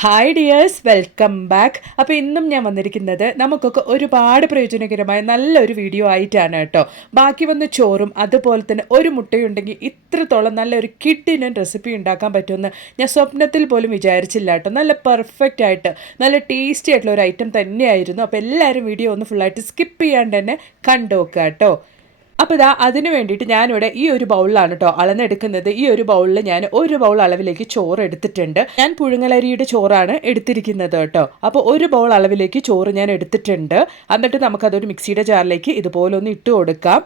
Hi dears welcome back അപ്പോൾ ഇന്നും ഞാൻ വന്നിരിക്കുന്നത് നമുക്കൊക്കെ ഒരുപാട് പ്രയോജനകരമായ നല്ലൊരു വീഡിയോ ആയിട്ടാണ് കേട്ടോ. ബാക്കി വന്ന ചോറും അതുപോലെ തന്നെ ഒരു മുട്ടയുണ്ടെങ്കിൽ ഇത്രത്തോളം നല്ലൊരു കിഡിനും റെസിപ്പി ഉണ്ടാക്കാൻ പറ്റുമെന്ന് ഞാൻ സ്വപ്നത്തിൽ പോലും വിചാരിച്ചില്ല കേട്ടോ. നല്ല പെർഫെക്റ്റ് ആയിട്ട് നല്ല ടേസ്റ്റി ആയിട്ടുള്ള ഒരു ഐറ്റം തന്നെയായിരുന്നു. അപ്പോൾ എല്ലാവരും വീഡിയോ ഒന്ന് ഫുള്ളായിട്ട് സ്കിപ്പ് ചെയ്യാണ്ട് തന്നെ കണ്ടു നോക്കുക കേട്ടോ. അപ്പോൾ ഇതാ അതിന് വേണ്ടിയിട്ട് ഞാനിവിടെ ഈ ഒരു ബൗളിലാണ് കേട്ടോ അളന്നെടുക്കുന്നത്. ഈ ഒരു ബൗളിൽ ഞാൻ ഒരു ബൗൾ അളവിലേക്ക് ചോറ് എടുത്തിട്ടുണ്ട്. ഞാൻ പുഴുങ്ങലരിയുടെ ചോറാണ് എടുത്തിരിക്കുന്നത് കേട്ടോ. അപ്പോൾ ഒരു ബൗൾ അളവിലേക്ക് ചോറ് ഞാൻ എടുത്തിട്ടുണ്ട്. എന്നിട്ട് നമുക്കതൊരു മിക്സിയുടെ ജാറിലേക്ക് ഇതുപോലെ ഒന്ന് ഇട്ട് കൊടുക്കാം.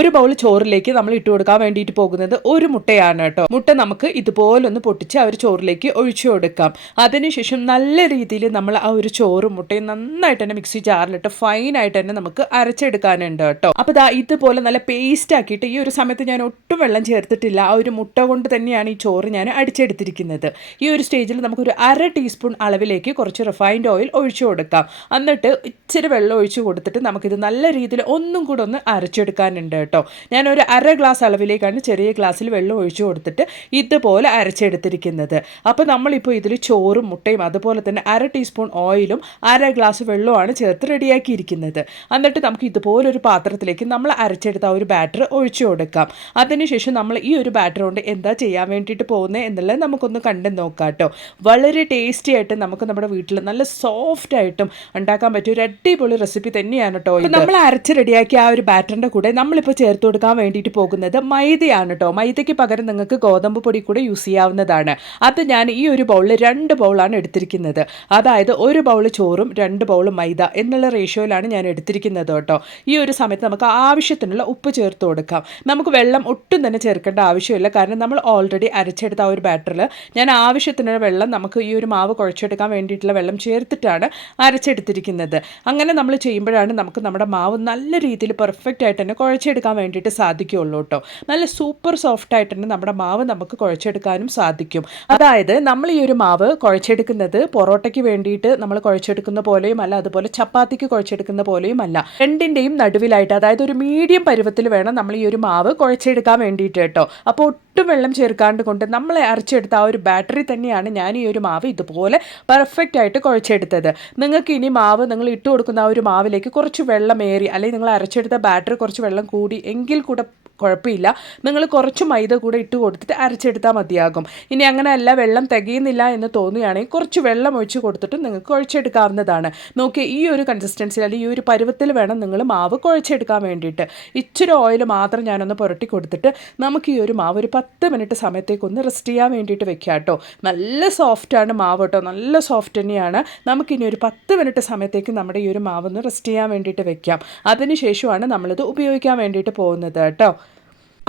ഒരു ബൗൾ ചോറിലേക്ക് നമ്മൾ ഇട്ട് കൊടുക്കാൻ വേണ്ടിയിട്ട് പോകുന്നത് ഒരു മുട്ടയാണ് കേട്ടോ. മുട്ട നമുക്ക് ഇതുപോലൊന്ന് പൊട്ടിച്ച് ആ ഒരു ചോറിലേക്ക് ഒഴിച്ചു കൊടുക്കാം. അതിനുശേഷം നല്ല രീതിയിൽ നമ്മൾ ആ ഒരു ചോറും മുട്ടയും നന്നായിട്ട് തന്നെ മിക്സി ജാറിലിട്ട് ഫൈൻ ആയിട്ട് തന്നെ നമുക്ക് അരച്ചെടുക്കാനുണ്ട് കേട്ടോ. അപ്പോൾ ദാ ഇതുപോലെ നല്ല പേസ്റ്റ് ആക്കിയിട്ട് ഈ ഒരു സമയത്ത് ഞാൻ ഒട്ടും വെള്ളം ചേർത്തിട്ടില്ല. ആ ഒരു മുട്ട കൊണ്ട് തന്നെയാണ് ഈ ചോറ് ഞാൻ അടിച്ചെടുത്തിരിക്കുന്നത്. ഈ ഒരു സ്റ്റേജിൽ നമുക്കൊരു അര ടീസ്പൂൺ അളവിലേക്ക് കുറച്ച് റിഫൈൻഡ് ഓയിൽ ഒഴിച്ചു കൊടുക്കാം. എന്നിട്ട് ഇച്ചിരി വെള്ളം ഒഴിച്ചു കൊടുത്തിട്ട് നമുക്കിത് നല്ല രീതിയിൽ ഒന്നും കൂടെ ഒന്ന് അരച്ചെടുക്കാനുണ്ട് കേട്ടോ. ഞാനൊരു അര ഗ്ലാസ് അളവിലേക്കാണ് ചെറിയ ഗ്ലാസ്സിൽ വെള്ളം ഒഴിച്ചു കൊടുത്തിട്ട് ഇതുപോലെ അരച്ചെടുത്തിരിക്കുന്നത്. അപ്പോൾ നമ്മളിപ്പോൾ ഇതിൽ ചോറും മുട്ടയും അതുപോലെ തന്നെ അര ടീസ്പൂൺ ഓയിലും അര ഗ്ലാസ് വെള്ളവുമാണ് ചേർത്ത് റെഡിയാക്കിയിരിക്കുന്നത്. എന്നിട്ട് നമുക്ക് ഇതുപോലൊരു പാത്രത്തിലേക്ക് നമ്മൾ അരച്ചെടുത്ത ഒരു ബാറ്റർ ഒഴിച്ചു കൊടുക്കാം. അതിനുശേഷം നമ്മൾ ഈ ഒരു ബാറ്റർ കൊണ്ട് എന്താ ചെയ്യാൻ വേണ്ടിയിട്ട് പോകുന്നത് എന്നുള്ളത് നമുക്കൊന്ന് കണ്ടു നോക്കാം കേട്ടോ. വളരെ ടേസ്റ്റി ആയിട്ട് നമുക്ക് നമ്മുടെ വീട്ടിൽ നല്ല സോഫ്റ്റ് ആയിട്ടും ഉണ്ടാക്കാൻ പറ്റിയ ഒരു അടിപൊളി റെസിപ്പി തന്നെയാണ് കേട്ടോ നമ്മൾ അരച്ച് റെഡിയാക്കിയ ആ ഒരു ബാറ്ററിന്റെ കൂടെ നമ്മളിപ്പോൾ ചേർത്ത് കൊടുക്കാൻ വേണ്ടിയിട്ട് പോകുന്നത് മൈദയാണ് കേട്ടോ. മൈദയ്ക്ക് പകരം നിങ്ങൾക്ക് ഗോതമ്പ് പൊടി കൂടെ യൂസ് ചെയ്യാവുന്നതാണ്. അത് ഞാൻ ഈ ഒരു ബൗളിൽ രണ്ട് ബൗളാണ് എടുത്തിരിക്കുന്നത്. അതായത് ഒരു ബൗൾ ചോറും രണ്ട് ബൗൾ മൈദ എന്നുള്ള റേഷ്യോയിലാണ് ഞാൻ എടുത്തിരിക്കുന്നത് കേട്ടോ. ഈ ഒരു സമയത്ത് നമുക്ക് ആവശ്യത്തിനുള്ള ഉപ്പ് ചേർത്ത് കൊടുക്കാം. നമുക്ക് വെള്ളം ഒട്ടും തന്നെ ചേർക്കേണ്ട ആവശ്യമില്ല. കാരണം നമ്മൾ ഓൾറെഡി അരച്ചെടുത്ത ആ ഒരു ബാറ്ററിൽ ഞാൻ ആവശ്യത്തിനുള്ള വെള്ളം നമുക്ക് ഈ ഒരു മാവ് കുഴച്ചെടുക്കാൻ വേണ്ടിയിട്ടുള്ള വെള്ളം ചേർത്തിട്ടാണ് അരച്ചെടുത്തിരിക്കുന്നത്. അങ്ങനെ നമ്മൾ ചെയ്യുമ്പോഴാണ് നമുക്ക് നമ്മുടെ മാവ് നല്ല രീതിയിൽ പെർഫെക്റ്റ് ആയിട്ട് തന്നെ കുഴച്ചെടുക്കാൻ വേണ്ടിയിട്ട് സാധിക്കുകയുള്ളൂ കേട്ടോ നല്ല സൂപ്പർ സോഫ്റ്റ് ആയിട്ടുണ്ട് നമ്മുടെ മാവ് നമുക്ക് കുഴച്ചെടുക്കാനും സാധിക്കും. അതായത് നമ്മൾ ഈ ഒരു മാവ് കുഴച്ചെടുക്കുന്നത് പൊറോട്ടയ്ക്ക് വേണ്ടിയിട്ട് നമ്മൾ കുഴച്ചെടുക്കുന്ന പോലെയും അല്ല അതുപോലെ ചപ്പാത്തിക്ക് കുഴച്ചെടുക്കുന്ന പോലെയും അല്ല. രണ്ടിന്റെയും നടുവിലായിട്ട് അതായത് ഒരു മീഡിയം പരുവത്തിൽ വേണം നമ്മൾ ഈ ഒരു മാവ് കുഴച്ചെടുക്കാൻ വേണ്ടിയിട്ട് കേട്ടോ അപ്പോൾ ഒട്ടും വെള്ളം ചേർക്കാണ്ട് കൊണ്ട് നമ്മളെ അരച്ചെടുത്ത ആ ഒരു ബാറ്ററി തന്നെയാണ് ഞാൻ ഈ ഒരു മാവ് ഇതുപോലെ പെർഫെക്റ്റ് ആയിട്ട് കുഴച്ചെടുത്തത്. നിങ്ങൾക്ക് ഇനി മാവ് നിങ്ങൾ ഇട്ട് കൊടുക്കുന്ന ആ ഒരു മാവിലേക്ക് കുറച്ച് വെള്ളം ഏറി അല്ലെങ്കിൽ നിങ്ങൾ അരച്ചെടുത്ത ബാറ്ററി കുറച്ച് വെള്ളം കൂടി എങ്കിൽ കൂടെ കുഴപ്പമില്ല. നിങ്ങൾ കുറച്ച് മൈദ കൂടെ ഇട്ട് കൊടുത്തിട്ട് അരച്ചെടുത്താൽ മതിയാകും. ഇനി അങ്ങനെയല്ല വെള്ളം തികയുന്നില്ല എന്ന് തോന്നുകയാണെങ്കിൽ കുറച്ച് വെള്ളം ഒഴിച്ച് കൊടുത്തിട്ട് നിങ്ങൾക്ക് കുഴച്ചെടുക്കാവുന്നതാണ്. നോക്കി ഈ ഒരു കൺസിസ്റ്റൻസിൽ അല്ലെങ്കിൽ ഈ ഒരു പരുവത്തിൽ വേണം നിങ്ങൾ മാവ് കുഴച്ചെടുക്കാൻ വേണ്ടിയിട്ട്. ഇച്ചിരി ഓയിൽ മാത്രം ഞാനൊന്ന് പുരട്ടി കൊടുത്തിട്ട് നമുക്ക് ഈ ഒരു മാവ് ഒരു പത്ത് മിനിറ്റ് സമയത്തേക്ക് ഒന്ന് റെസ്റ്റ് ചെയ്യാൻ വേണ്ടിയിട്ട് വെക്കുക കേട്ടോ. നല്ല സോഫ്റ്റാണ് മാവ് കേട്ടോ നല്ല സോഫ്റ്റ് തന്നെയാണ്. നമുക്കിനി ഒരു പത്ത് മിനിറ്റ് സമയത്തേക്ക് നമ്മുടെ ഈ ഒരു മാവ് ഒന്ന് റെസ്റ്റ് ചെയ്യാൻ വേണ്ടിയിട്ട് വെക്കാം. അതിനുശേഷമാണ് നമ്മളിത് ഉപയോഗിക്കാൻ വേണ്ടിയിട്ട് പോകുന്നത് കേട്ടോ.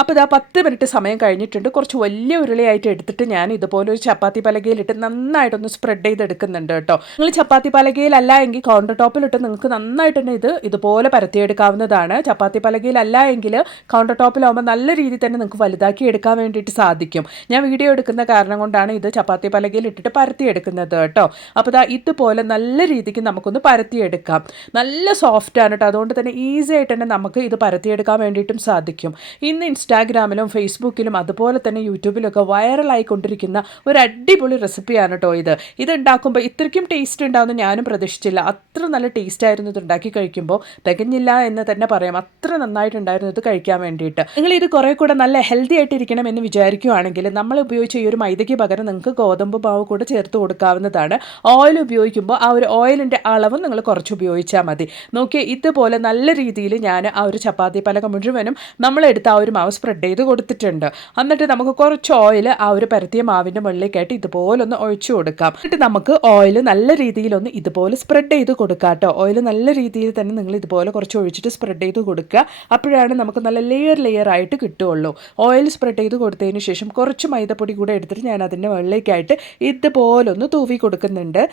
അപ്പോൾ ഇതാ പത്ത് മിനിറ്റ് സമയം കഴിഞ്ഞിട്ടുണ്ട്. കുറച്ച് വലിയ ഉരുളയായിട്ട് എടുത്തിട്ട് ഞാൻ ഇതുപോലെ ഒരു ചപ്പാത്തി പലകയിലിട്ട് നന്നായിട്ടൊന്ന് സ്പ്രെഡ് ചെയ്തെടുക്കുന്നുണ്ട് കേട്ടോ. നിങ്ങൾ ചപ്പാത്തി പലകയിലല്ല എങ്കിൽ കൗണ്ടർ ടോപ്പിലിട്ട് നിങ്ങൾക്ക് നന്നായിട്ട് തന്നെ ഇത് ഇതുപോലെ പരത്തിയെടുക്കാവുന്നതാണ്. ചപ്പാത്തി പലകയിലല്ല എങ്കിൽ കൗണ്ടർ ടോപ്പിലാവുമ്പോൾ നല്ല രീതിയിൽ തന്നെ നിങ്ങൾക്ക് വലുതാക്കി എടുക്കാൻ വേണ്ടിയിട്ട് സാധിക്കും. ഞാൻ വീഡിയോ എടുക്കുന്ന കാരണം കൊണ്ടാണ് ഇത് ചപ്പാത്തി പലകയിൽ ഇട്ടിട്ട് പരത്തിയെടുക്കുന്നത് കേട്ടോ. അപ്പോൾ ഇതാ ഇതുപോലെ നല്ല രീതിക്ക് നമുക്കൊന്ന് പരത്തിയെടുക്കാം. നല്ല സോഫ്റ്റ് ആണ് കേട്ടോ. അതുകൊണ്ട് തന്നെ ഈസി ആയിട്ട് തന്നെ നമുക്ക് ഇത് പരത്തിയെടുക്കാൻ വേണ്ടിയിട്ടും സാധിക്കും. ഇന്ന് ഇൻസ്റ്റാഗ്രാമിലും ഫേസ്ബുക്കിലും അതുപോലെ തന്നെ യൂട്യൂബിലൊക്കെ വൈറലായിക്കൊണ്ടിരിക്കുന്ന ഒരു അടിപൊളി റെസിപ്പിയാണ് കേട്ടോ ഇത്. ഇത് ഉണ്ടാക്കുമ്പോൾ ഇത്രയ്ക്കും ടേസ്റ്റ് ഉണ്ടാവുമെന്ന് ഞാനും പ്രതീക്ഷിച്ചില്ല. അത്ര നല്ല ടേസ്റ്റ് ആയിരുന്നു ഇത് ഉണ്ടാക്കി കഴിക്കുമ്പോൾ തികഞ്ഞില്ല എന്ന് തന്നെ പറയാം. അത്ര നന്നായിട്ടുണ്ടായിരുന്നു ഇത് കഴിക്കാൻ വേണ്ടിയിട്ട്. നിങ്ങൾ ഇത് കുറേ കൂടെ നല്ല ഹെൽത്തി ആയിട്ട് ഇരിക്കണം എന്ന് വിചാരിക്കുകയാണെങ്കിൽ നമ്മൾ ഉപയോഗിച്ച ഈ ഒരു മൈദയ്ക്ക് പകരം നിങ്ങൾക്ക് ഗോതമ്പ് മാവ് കൂടെ ചേർത്ത് കൊടുക്കാവുന്നതാണ്. ഓയിൽ ഉപയോഗിക്കുമ്പോൾ ആ ഒരു ഓയിലിന്റെ അളവ് നിങ്ങൾ കുറച്ച് ഉപയോഗിച്ചാൽ മതി. നോക്കിയാൽ ഇതുപോലെ നല്ല രീതിയിൽ ഞാൻ ആ ഒരു ചപ്പാത്തി പലക മുഴുവനും നമ്മളെടുത്ത ആ ഒരു മാവ് സ്പ്രെഡ് ചെയ്ത് കൊടുത്തിട്ടുണ്ട്. എന്നിട്ട് നമുക്ക് കുറച്ച് ഓയിൽ ആ ഒരു പരത്തിയ മാവിന്റെ മുകളിലേക്കായിട്ട് ഇതുപോലൊന്ന് ഒഴിച്ചു കൊടുക്കാം. എന്നിട്ട് നമുക്ക് ഓയിൽ നല്ല രീതിയിലൊന്ന് ഇതുപോലെ സ്പ്രെഡ് ചെയ്ത് കൊടുക്കാം കേട്ടോ ഓയിൽ നല്ല രീതിയിൽ തന്നെ നിങ്ങൾ ഇതുപോലെ കുറച്ച് ഒഴിച്ചിട്ട് സ്പ്രെഡ് ചെയ്ത് കൊടുക്കുക. അപ്പോഴാണ് നമുക്ക് നല്ല ലെയർ ലെയർ ആയിട്ട് കിട്ടുള്ളൂ ഓയിൽ സ്പ്രെഡ് ചെയ്ത് കൊടുത്തതിന് ശേഷം കുറച്ച് മൈദപ്പൊടി കൂടെ എടുത്തിട്ട് ഞാൻ അതിന്റെ മുകളിലേക്കായിട്ട് ഇതുപോലൊന്ന് തൂവി കൊടുക്കുന്നുണ്ട്.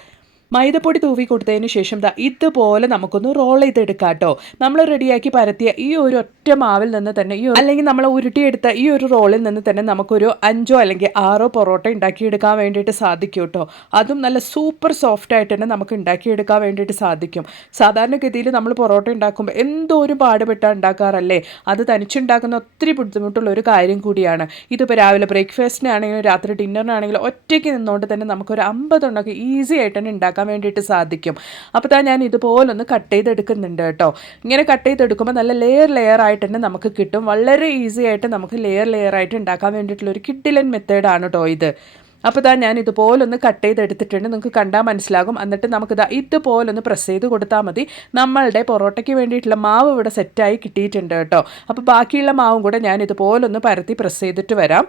മൈദപ്പൊടി തൂവി കൊടുത്തതിന് ശേഷം ദാ ഇതുപോലെ നമുക്കൊന്ന് റോൾ ചെയ്തെടുക്കാം കേട്ടോ നമ്മൾ റെഡിയാക്കി പരത്തിയ ഈ ഒരു ഒറ്റ മാവിൽ നിന്ന് തന്നെ ഈ അല്ലെങ്കിൽ നമ്മൾ ഉരുട്ടിയെടുത്ത ഈ ഒരു റോളിൽ നിന്ന് തന്നെ നമുക്കൊരു അഞ്ചോ അല്ലെങ്കിൽ ആറോ പൊറോട്ട ഉണ്ടാക്കിയെടുക്കാൻ വേണ്ടിയിട്ട് സാധിക്കും കേട്ടോ അതും നല്ല സൂപ്പർ സോഫ്റ്റ് ആയിട്ട് തന്നെ നമുക്ക് ഉണ്ടാക്കിയെടുക്കാൻ വേണ്ടിയിട്ട് സാധിക്കും. സാധാരണഗതിയിൽ നമ്മൾ പൊറോട്ട ഉണ്ടാക്കുമ്പോൾ എന്തോരും പാടുപെട്ടാണ് ഉണ്ടാക്കാറല്ലേ? അത് തനിച്ചുണ്ടാക്കുന്ന ഒത്തിരി ബുദ്ധിമുട്ടുള്ള ഒരു കാര്യം കൂടിയാണ്. ഇതിപ്പോൾ രാവിലെ ബ്രേക്ക്ഫാസ്റ്റിനാണെങ്കിലും രാത്രി ഡിന്നറിനാണെങ്കിലും ഒറ്റയ്ക്ക് നിന്നുകൊണ്ട് തന്നെ നമുക്കൊരു അമ്പതെണ്ണമൊക്കെ ഈസി ആയിട്ട് തന്നെ ഉണ്ടാക്കാൻ വേണ്ടിയിട്ട് സാധിക്കും. അപ്പോൾ താ ഞാൻ ഇതുപോലൊന്ന് കട്ട് ചെയ്തെടുക്കുന്നുണ്ട് കേട്ടോ. ഇങ്ങനെ കട്ട് ചെയ്തെടുക്കുമ്പോൾ നല്ല ലെയർ ലെയർ ആയിട്ട് തന്നെ നമുക്ക് കിട്ടും. വളരെ ഈസി ആയിട്ട് നമുക്ക് ലെയർ ലെയർ ആയിട്ട് ഉണ്ടാക്കാൻ വേണ്ടിയിട്ടുള്ള ഒരു കിഡിലൻ മെത്തേഡാണ് കേട്ടോ ഇത്. അപ്പോൾ ഇതാ ഞാൻ ഇതുപോലൊന്ന് കട്ട് ചെയ്തെടുത്തിട്ടുണ്ട്. നിങ്ങൾക്ക് കണ്ടാൽ മനസ്സിലാകും. എന്നിട്ട് നമുക്കിതാ ഇതുപോലൊന്ന് പ്രസ് ചെയ്ത് കൊടുത്താൽ മതി. നമ്മളുടെ പൊറോട്ടയ്ക്ക് വേണ്ടിയിട്ടുള്ള മാവ് ഇവിടെ സെറ്റായി കിട്ടിയിട്ടുണ്ട് കേട്ടോ. അപ്പോൾ ബാക്കിയുള്ള മാവും കൂടെ ഞാൻ ഇതുപോലൊന്ന് പരത്തി പ്രസ് ചെയ്തിട്ട് വരാം.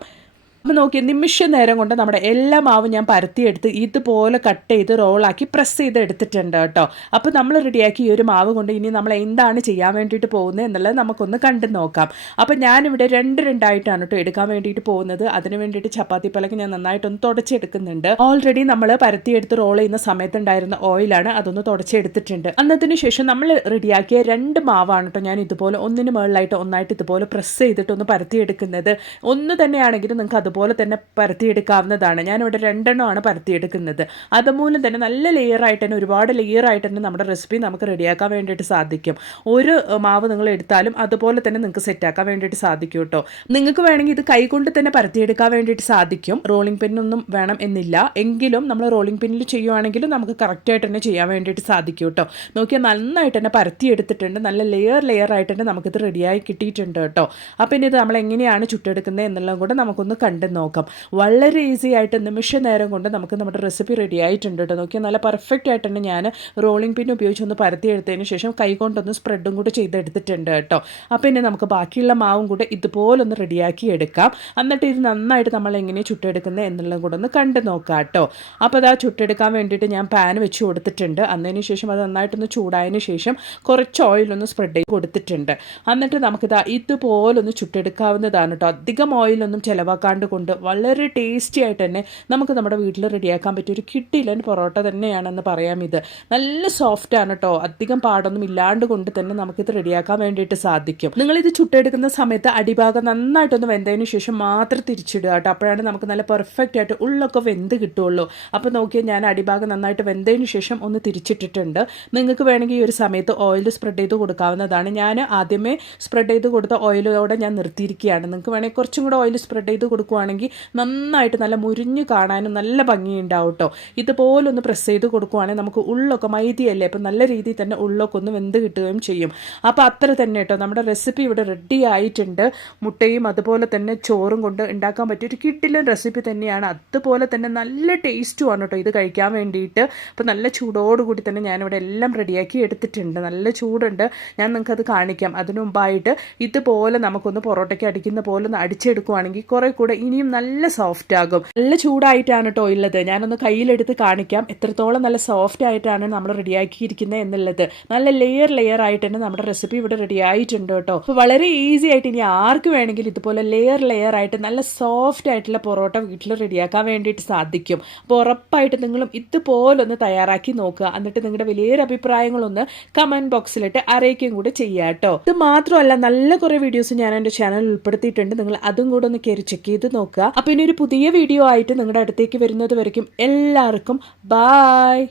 അപ്പോൾ നോക്കി നിമിഷ നേരം കൊണ്ട് നമ്മുടെ എല്ലാ മാവും ഞാൻ പരത്തിയെടുത്ത് ഇതുപോലെ കട്ട് ചെയ്ത് റോളാക്കി പ്രസ് ചെയ്ത് എടുത്തിട്ടുണ്ട് കേട്ടോ. അപ്പോൾ നമ്മൾ റെഡിയാക്കി ഈ ഒരു മാവ് കൊണ്ട് ഇനി നമ്മൾ എന്താണ് ചെയ്യാൻ വേണ്ടിയിട്ട് പോകുന്നത് എന്നുള്ളത് നമുക്കൊന്ന് കണ്ടു നോക്കാം. അപ്പോൾ ഞാനിവിടെ രണ്ട് രണ്ടായിട്ടാണ് കേട്ടോ എടുക്കാൻ വേണ്ടിയിട്ട് പോകുന്നത്. അതിന് വേണ്ടിയിട്ട് ചപ്പാത്തി പലക്ക് ഞാൻ നന്നായിട്ടൊന്ന് തുടച്ചെടുക്കുന്നുണ്ട്. ഓൾറെഡി നമ്മൾ പരത്തിയെടുത്ത് റോൾ ചെയ്യുന്ന സമയത്തുണ്ടായിരുന്ന ഓയിലാണ് അതൊന്ന് തുടച്ചെടുത്തിട്ടുണ്ട്. അന്നതിന് ശേഷം നമ്മൾ റെഡിയാക്കിയ രണ്ട് മാവാണ് കേട്ടോ ഞാൻ ഇതുപോലെ ഒന്നിന് മുകളിലായിട്ട് ഒന്നായിട്ട് ഇതുപോലെ പ്രസ് ചെയ്തിട്ടൊന്ന് പരത്തിയെടുക്കുന്നത്. ഒന്ന് തന്നെയാണെങ്കിലും നിങ്ങൾക്ക് അതുപോലെ തന്നെ പരത്തിയെടുക്കാവുന്നതാണ്. ഞാനിവിടെ രണ്ടെണ്ണമാണ് പരത്തിയെടുക്കുന്നത്. അതുമൂലം തന്നെ നല്ല ലെയർ ആയിട്ട് തന്നെ ഒരുപാട് ലെയർ ആയിട്ട് തന്നെ നമ്മുടെ റെസിപ്പി നമുക്ക് റെഡിയാക്കാൻ വേണ്ടിയിട്ട് സാധിക്കും. ഒരു മാവ് നിങ്ങൾ എടുത്താലും അതുപോലെ തന്നെ നിങ്ങൾക്ക് സെറ്റാക്കാൻ വേണ്ടിയിട്ട് സാധിക്കും കേട്ടോ. നിങ്ങൾക്ക് വേണമെങ്കിൽ ഇത് കൈകൊണ്ട് തന്നെ പരത്തിയെടുക്കാൻ വേണ്ടിയിട്ട് സാധിക്കും. റോളിംഗ് പിന്നൊന്നും വേണം എന്നില്ല. എങ്കിലും നമ്മൾ റോളിംഗ് പിന്നിൽ ചെയ്യുവാണെങ്കിലും നമുക്ക് കറക്റ്റായിട്ട് തന്നെ ചെയ്യാൻ വേണ്ടിയിട്ട് സാധിക്കും കേട്ടോ. നോക്കിയാൽ നന്നായിട്ട് തന്നെ പരത്തിയെടുത്തിട്ടുണ്ട്. നല്ല ലെയർ ലെയർ ആയിട്ട് തന്നെ നമുക്കിത് റെഡിയായി കിട്ടിയിട്ടുണ്ട് കേട്ടോ. അപ്പോൾ ഇനി ഇത് നമ്മൾ എങ്ങനെയാണ് ചുട്ടെടുക്കുന്നത് എന്നുള്ളതും കൂടെ നമുക്കൊന്ന് കണ്ടു നോക്കാം. വളരെ ഈസി ആയിട്ട് നിമിഷ നേരം കൊണ്ട് നമുക്ക് നമ്മുടെ റെസിപ്പി റെഡി ആയിട്ടുണ്ട് കേട്ടോ. നോക്കിയാൽ നല്ല പെർഫെക്റ്റ് ആയിട്ടുണ്ട് ഞാൻ റോളിംഗ് പിൻ ഉപയോഗിച്ച് ഒന്ന് പരത്തി എടുത്തതിന് ശേഷം കൈകൊണ്ടൊന്ന് സ്പ്രെഡും കൂടെ ചെയ്തെടുത്തിട്ടുണ്ട് കേട്ടോ. അപ്പോൾ ഇനി നമുക്ക് ബാക്കിയുള്ള മാവും കൂടെ ഇതുപോലൊന്ന് റെഡിയാക്കി എടുക്കാം. എന്നിട്ട് ഇത് നന്നായിട്ട് നമ്മൾ എങ്ങനെ ചുട്ടെടുക്കുന്നത് എന്നുള്ളതും കൂടെ ഒന്ന് കണ്ടു നോക്കാം കേട്ടോ. അപ്പോൾ അത് ആ ചുട്ടെടുക്കാൻ വേണ്ടിയിട്ട് ഞാൻ പാൻ വെച്ച് കൊടുത്തിട്ടുണ്ട്. അന്നതിന് ശേഷം അത് നന്നായിട്ടൊന്ന് ചൂടായതിന് ശേഷം കുറച്ച് ഓയിലൊന്ന് സ്പ്രെഡ് ചെയ്ത് കൊടുത്തിട്ടുണ്ട്. എന്നിട്ട് നമുക്കിത് ഇതുപോലൊന്ന് ചുട്ടെടുക്കാവുന്നതാണ് കേട്ടോ. അധികം ഓയിലൊന്നും ചിലവാക്കാണ്ട് കൊണ്ട് വളരെ ടേസ്റ്റി ആയിട്ട് തന്നെ നമുക്ക് നമ്മുടെ വീട്ടിൽ റെഡിയാക്കാൻ പറ്റിയ ഒരു കിട്ടിയില്ല പൊറോട്ട തന്നെയാണെന്ന് പറയാം ഇത്. നല്ല സോഫ്റ്റ് ആണ് കേട്ടോ അധികം പാടൊന്നും ഇല്ലാണ്ട് കൊണ്ട് തന്നെ നമുക്കിത് റെഡിയാക്കാൻ വേണ്ടിയിട്ട് സാധിക്കും. നിങ്ങളിത് ചുട്ടെടുക്കുന്ന സമയത്ത് അടിഭാഗം നന്നായിട്ടൊന്ന് വെന്തതിനു ശേഷം മാത്രം തിരിച്ചിടുക കേട്ടോ അപ്പോഴാണ് നമുക്ക് നല്ല പെർഫെക്റ്റ് ആയിട്ട് ഉള്ളൊക്കെ വെന്ത് കിട്ടുള്ളൂ. അപ്പോൾ നോക്കിയാൽ ഞാൻ അടിഭാഗം നന്നായിട്ട് വെന്തതിനു ശേഷം ഒന്ന് തിരിച്ചിട്ടിട്ടുണ്ട്. നിങ്ങൾക്ക് വേണമെങ്കിൽ ഈ ഒരു സമയത്ത് ഓയിൽ സ്പ്രെഡ് ചെയ്ത് കൊടുക്കാവുന്നതാണ്. ഞാൻ ആദ്യമേ സ്പ്രെഡ് ചെയ്ത് കൊടുത്ത ഓയിലോടെ ഞാൻ നിർത്തിയിരിക്കുകയാണ്. നിങ്ങൾക്ക് വേണമെങ്കിൽ കുറച്ചും കൂടെ ഓയിൽ സ്പ്രെഡ് ചെയ്ത് കൊടുക്കുവാണെങ്കിൽ നന്നായിട്ട് നല്ല മുരിഞ്ഞ് കാണാനും നല്ല ഭംഗിയുണ്ടാവും കേട്ടോ ഇതുപോലെ ഒന്ന് പ്രസ് ചെയ്ത് കൊടുക്കുവാണെങ്കിൽ നമുക്ക് ഉള്ളൊക്കെ മൈദിയല്ലേ? അപ്പം നല്ല രീതിയിൽ തന്നെ ഉള്ളൊക്കെ ഒന്ന് വെന്ത് കിട്ടുകയും ചെയ്യും. അപ്പോൾ അത്ര തന്നെ കേട്ടോ നമ്മുടെ റെസിപ്പി ഇവിടെ റെഡി ആയിട്ടുണ്ട്. മുട്ടയും അതുപോലെ തന്നെ ചോറും കൊണ്ട് ഉണ്ടാക്കാൻ പറ്റിയ ഒരു കിട്ടിലും റെസിപ്പി തന്നെയാണ്. അതുപോലെ തന്നെ നല്ല ടേസ്റ്റുമാണ് കേട്ടോ ഇത് കഴിക്കാൻ വേണ്ടിയിട്ട്. അപ്പോൾ നല്ല ചൂടോടുകൂടി തന്നെ ഞാനിവിടെ എല്ലാം റെഡിയാക്കി എടുത്തിട്ടുണ്ട്. നല്ല ചൂടുണ്ട്. ഞാൻ നിങ്ങൾക്കത് കാണിക്കാം. അതിനു മുമ്പായിട്ട് ഇതുപോലെ നമുക്കൊന്ന് പൊറോട്ടയ്ക്ക് അടിക്കുന്ന പോലെ ഒന്ന് അടിച്ചെടുക്കുവാണെങ്കിൽ കുറേ കൂടെ ഇനിയും നല്ല സോഫ്റ്റ് ആകും. നല്ല ചൂടായിട്ടാണ് കേട്ടോ ഉള്ളത്. ഞാനൊന്ന് കയ്യിലെടുത്ത് കാണിക്കാം. എത്രത്തോളം നല്ല സോഫ്റ്റ് ആയിട്ടാണ് നമ്മൾ റെഡിയാക്കിയിരിക്കുന്നത് എന്നുള്ളത്. നല്ല ലെയർ ലെയർ ആയിട്ട് തന്നെ നമ്മുടെ റെസിപ്പി ഇവിടെ റെഡി ആയിട്ടുണ്ട് കേട്ടോ അപ്പോൾ വളരെ ഈസി ആയിട്ട് ഇനി ആർക്ക് വേണമെങ്കിലും ഇതുപോലെ ലെയർ ലെയർ ആയിട്ട് നല്ല സോഫ്റ്റ് ആയിട്ടുള്ള പൊറോട്ട വീട്ടിൽ റെഡിയാക്കാൻ വേണ്ടിയിട്ട് സാധിക്കും. അപ്പോൾ ഉറപ്പായിട്ട് നിങ്ങളും ഇതുപോലൊന്ന് തയ്യാറാക്കി നോക്കുക. എന്നിട്ട് നിങ്ങളുടെ വലിയൊരു അഭിപ്രായങ്ങളൊന്ന് കമന്റ് ബോക്സിലിട്ട് അറിയിക്കുകയും കൂടെ ചെയ്യുക കേട്ടോ ഇത് മാത്രമല്ല നല്ല കുറേ വീഡിയോസ് ഞാൻ എന്റെ ചാനലിൽ ഉൾപ്പെടുത്തിയിട്ടുണ്ട്. നിങ്ങൾ അതും കൂടെ ഒന്ന് കയറി ചെക്ക് ചെയ്ത് നോക്കുക. അപ്പോൾ ഇനി ഒരു പുതിയ വീഡിയോ ആയിട്ട് നിങ്ങളുടെ അടുത്തേക്ക് വരുന്നത് വരയ്ക്കും. എല്ലാവർക്കും ബായ്